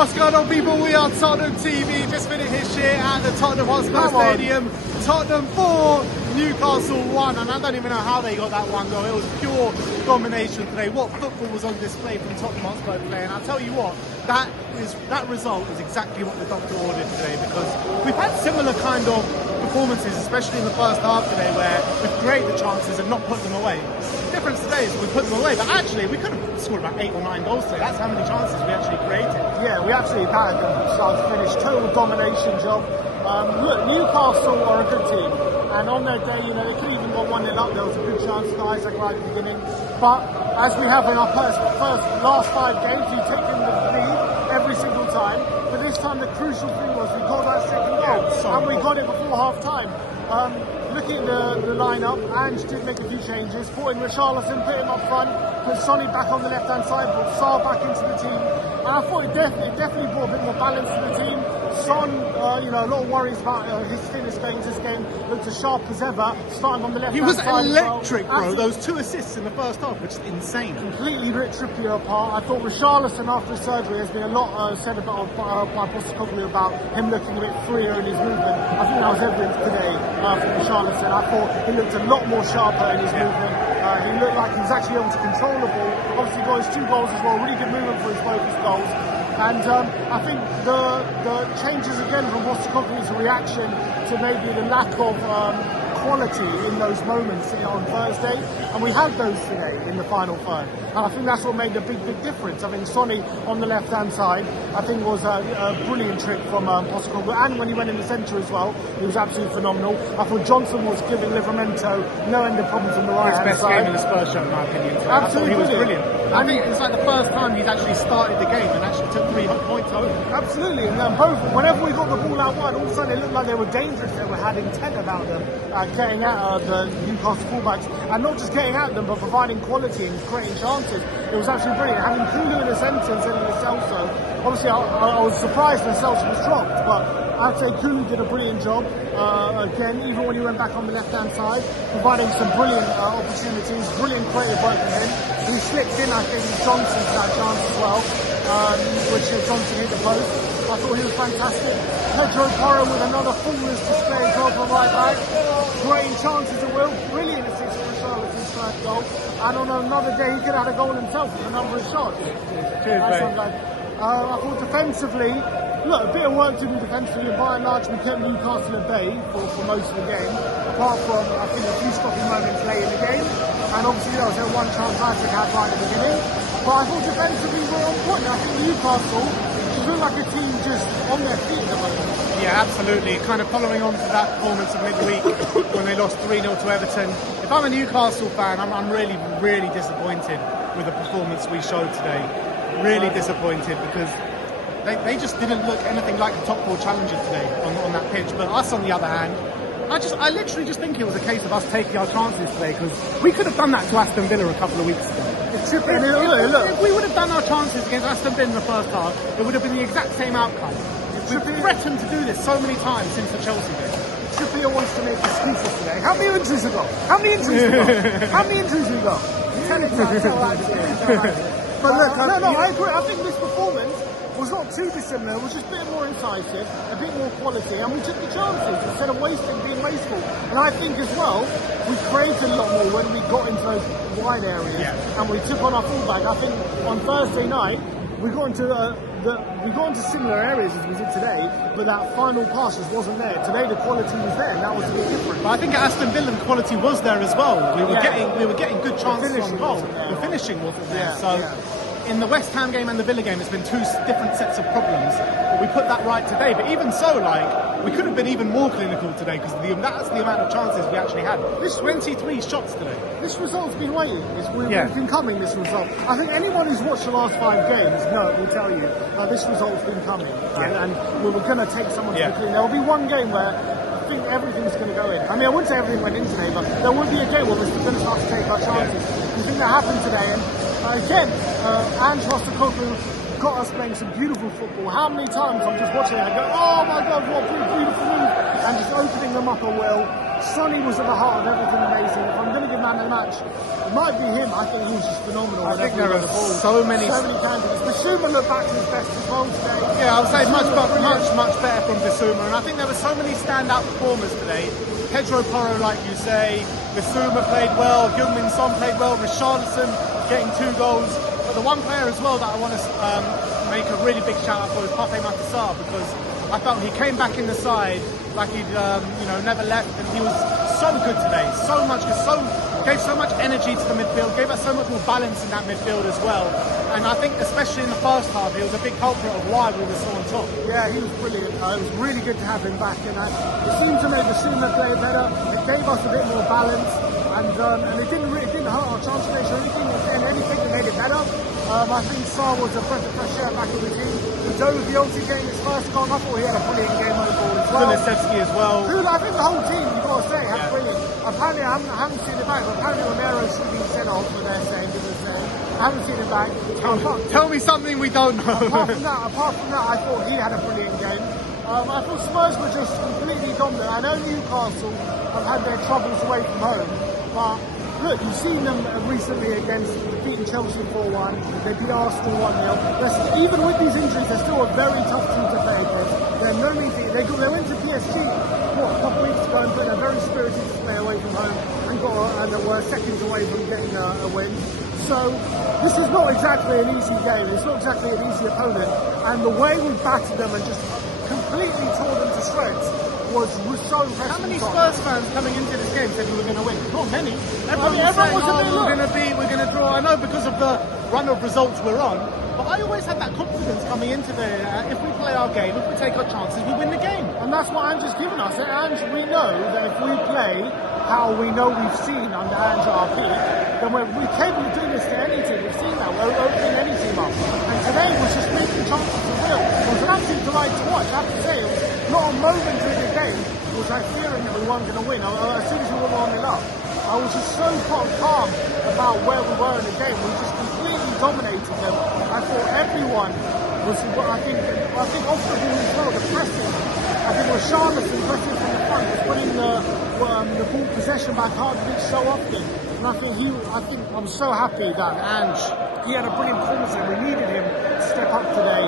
What's going on, people? We are Tottenham TV. Just finished his shit at the Tottenham Hotspur Stadium. Tottenham 4, Newcastle 1. And I don't even know how they got that one goal. It was pure domination today. What football was on display from Tottenham Hotspur today? And I'll tell you what, that result is exactly what the doctor ordered today, because we've had similar kind of performances, especially in the first half today, where we've created the chances and not put them away. The difference today is we put them away, but actually we could have scored about 8 or 9 goals today. That's how many chances we actually created. Yeah, we actually had them from start to finish. Total domination job. Look, Newcastle are a good team, and on their day, you know, they could even got 1-0 up. There was a good chance for Isaac right at the beginning. But as we have in our last 5 games, we've taken the lead every single time. But this time, the crucial thing was we got that second goal, and we got it before half time. Looking at the lineup, Ange did make a few changes. Put in Richarlison, put him up front, put Sonny back on the left-hand side, put Sarr back into the team. And I thought it definitely brought a bit more balance to the team. Son, you know, a lot of worries about his fitness going into this game. Looked as sharp as ever, starting on the left-hand side. He was electric, bro. Those 2 assists in the first half, which is insane. Completely ripped Trippier apart. I thought Richarlison, after his surgery, there's been a lot said about by Postecoglou about him looking a bit freer in his movement. I think that was evident today from Richarlison. I thought he looked a lot more sharper in his movement. He looked like he was actually able to control the ball. Obviously, got his 2 goals as well. Really good movement for both his goals. And I think the changes again from Postecoglou's reaction to maybe the lack of quality in those moments on Thursday, and we had those today in the final third. And I think that's what made a big difference. I think Sonny on the left-hand side, I think was a brilliant trick from Postecoglou, and when he went in the centre as well, he was absolutely phenomenal. I thought Johnson was giving Livramento no end of problems on the right-hand side. His best game in the Spurs show, in my opinion. Today. Absolutely, he was brilliant. I think it's like the first time he's actually started the game and actually took 3 points home. Absolutely, and whenever we got the ball out wide, all of a sudden it looked like they were dangerous. They had intent about them, getting at the Newcastle fullbacks, and not just getting at them, but providing quality and creating chances. It was absolutely brilliant. Having Kulu in the centre instead of Celso. Obviously, I was surprised when Celso was dropped, but I'd say Kulu did a brilliant job. Again, even when he went back on the left-hand side, providing some brilliant opportunities, brilliant creative work from him. He slipped in, I think, Johnson to that chance as well, which Johnson hit the post. I thought he was fantastic. Pedro Porro with another flawless display as well from right back. Creating chances at will. Brilliant assist for Richarlison's first goal. And on another day, he could have had a goal himself with a number of shots. I thought defensively, look, a bit of work to do defensively. By and large, we kept Newcastle at bay for most of the game, apart from, I think, a few stopping moments late in the game. And obviously, there was that one chance Isaac had right at the beginning. But I thought defensively we were on point. I think Newcastle look like a team just on their feet at the moment. Yeah, absolutely. Kind of following on to that performance of midweek when they lost 3-0 to Everton. If I'm a Newcastle fan, I'm really disappointed with the performance we showed today. Really disappointed, because they just didn't look anything like the top 4 challengers today on that pitch. But us, on the other hand, I literally just think it was a case of us taking our chances today, because we could have done that to Aston Villa a couple of weeks ago. If we would have done our chances against Aston Villa in the first half, it would have been the exact same outcome. We've threatened to do this so many times since the Chelsea game. Trippier wants to make excuses today. How many injuries have we got? How many injuries have we got? Tell it to But look, I agree. I think this performance was not too dissimilar. It was just a bit more incisive, a bit more quality, and we took the chances instead of being wasteful. And I think as well, we created a lot more when we got into those wide areas and we took on our fullback. I think on Thursday night we got into similar areas as we did today, but that final pass just wasn't there. Today the quality was there, and that was a bit different. But I think at Aston Villa the quality was there as well. We were getting good chances on goal. The finishing wasn't there. In the West Ham game and the Villa game, it's been 2 different sets of problems. But we put that right today. But even so, we could have been even more clinical today, because that's the amount of chances we actually had. 23 shots today. This result's been waiting. We've been coming, this result. I think anyone who's watched the last 5 games will tell you this result's been coming. And we were going to take someone to the clean. There will be one game where I think everything's going to go in. I mean, I wouldn't say everything went in today, but there will be a game where we're going to start to take our chances. You think that happened today? And again, Ange Postecoglou got us playing some beautiful football. How many times I'm just watching it and I go, oh my God, what a beautiful move, and just opening them up at will. Sonny was at the heart of everything amazing. If I'm going to give man of the match, it might be him. I think he was just phenomenal. I think there are so many candidates. Basuma looked back to his best as well today. Yeah, I would say much better from Bissouma, and I think there were so many standout performers today. Pedro Porro, like you say, Bissouma played well, Heung-min Son played well, Richarlison getting 2 goals. But the one player as well that I want to make a really big shout out for is Pape Matar, because I felt he came back in the side like he'd never left, and he was so good today, so much, gave so much energy to the midfield, gave us so much more balance in that midfield as well. And I think especially in the first half, he was a big culprit of why we were so on top. Yeah, he was brilliant. It was really good to have him back, and it seemed to make Bissouma play better. It gave us a bit more balance, and it didn't hurt our chance creation or anything that made it better. I think Sarr was a breath of fresh air back in the team. Doviotti getting his first goal, I thought he had a brilliant game overall as well. Kulusevski as well. I think the whole team, you've got to say, had brilliant. Apparently, I haven't seen it back, but apparently Romero should be sent off for their saying. I haven't seen it back. Tell me something we don't know. Apart from that, I thought he had a brilliant game. I thought Spurs were just completely dominant. I know Newcastle have had their troubles away from home, but look, you've seen them recently against beating Chelsea 4-1. They beat Arsenal 1-0. Even with these injuries, they're still a very tough team to play against. They went to PSG a couple of weeks ago and put a very spirited display away from home and were seconds away from getting a win. So this is not exactly an easy game. It's not exactly an easy opponent. And the way we battered them and just completely tore them to shreds was so impressive. How many Spurs fans coming into this game said we were going to win? Not many. Everyone was saying, we're going to draw. I know because of the run of results we're on, but I always had that confidence coming into if we play our game, if we take our chances, we win the game. And that's what Ange's given us. Ange, we know that if we play how we know we've seen under Ange at our peak, then we're capable of doing this to any team. We've seen that. We're opening any team up. And today was just making chances to will. It was an absolute delight to watch. I have to say, it was not a moment during the game was like fearing that we weren't going to win. As soon as we were warming up, I was just so calm about where we were in the game. We were just completely dominating them. I thought everyone was, I think also as well, the pressing. I think Richarlison pressing from the front was winning the ball possession back hard to so often. And I think I'm so happy that Ange, he had a brilliant performance and we needed him to step up today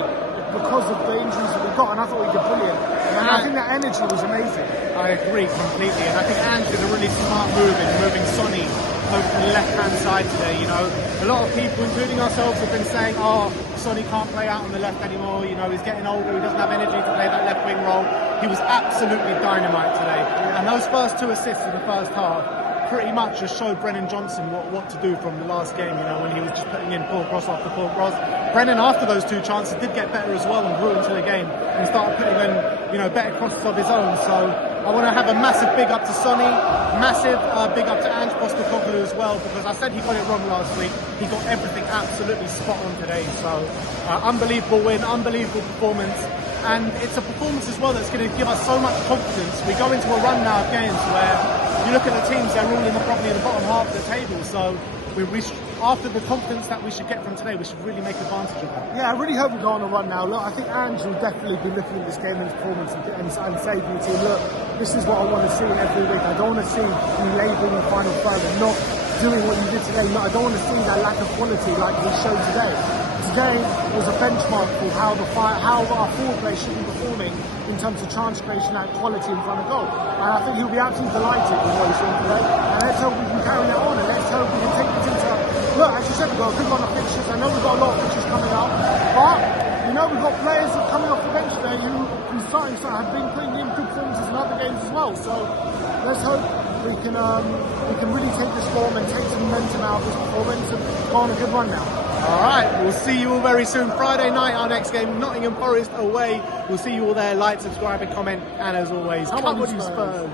because of the injuries that we got, and I thought he did brilliant. And I think that energy was amazing. I agree completely, and I think Ange did a really smart move in moving Sonny over to the left-hand side today. You know, a lot of people, including ourselves, have been saying, "Oh, Sonny can't play out on the left anymore. You know, he's getting older. He doesn't have energy to play that left wing role." He was absolutely dynamite today, and those first 2 assists in the first half pretty much just showed Brennan Johnson what to do from the last game, you know, when he was just putting in full cross after full cross. Brennan, after those 2 chances, did get better as well and grew into the game and started putting in, you know, better crosses of his own. So I want to have a massive big up to Sonny, massive big up to Ange Postecoglou as well, because I said he got it wrong last week. He got everything absolutely spot on today. So unbelievable win, unbelievable performance. And it's a performance as well that's going to give us so much confidence. We go into a run now of games where you look at the teams, they're all probably in the bottom half of the table. So after the confidence that we should get from today, we should really make advantage of that. Yeah, I really hope we go on a run now. Look, I think Ange will definitely be looking at this game and his performance and say to the team, look, this is what I want to see every week. I don't want to see you labelling the final third and not doing what you did today. Look, I don't want to see that lack of quality like we showed today. Today was a benchmark for how our forward play should be performing in terms of chance creation and quality in front of goal. And I think he'll be absolutely delighted with what he's doing today. And let's hope we can carry that on, and let's hope we can take the team to... Look, as you said, we've got a good run of fixtures. I know we've got a lot of fixtures coming up, but you know we've got players coming off the bench today who have been putting in good performances in other games as well. So let's hope we can really take this form and take some momentum out of this performance and go on a good run now. All right, we'll see you all very soon. Friday night, our next game, Nottingham Forest away. We'll see you all there. Like, subscribe and comment. And as always, come on you Spurs.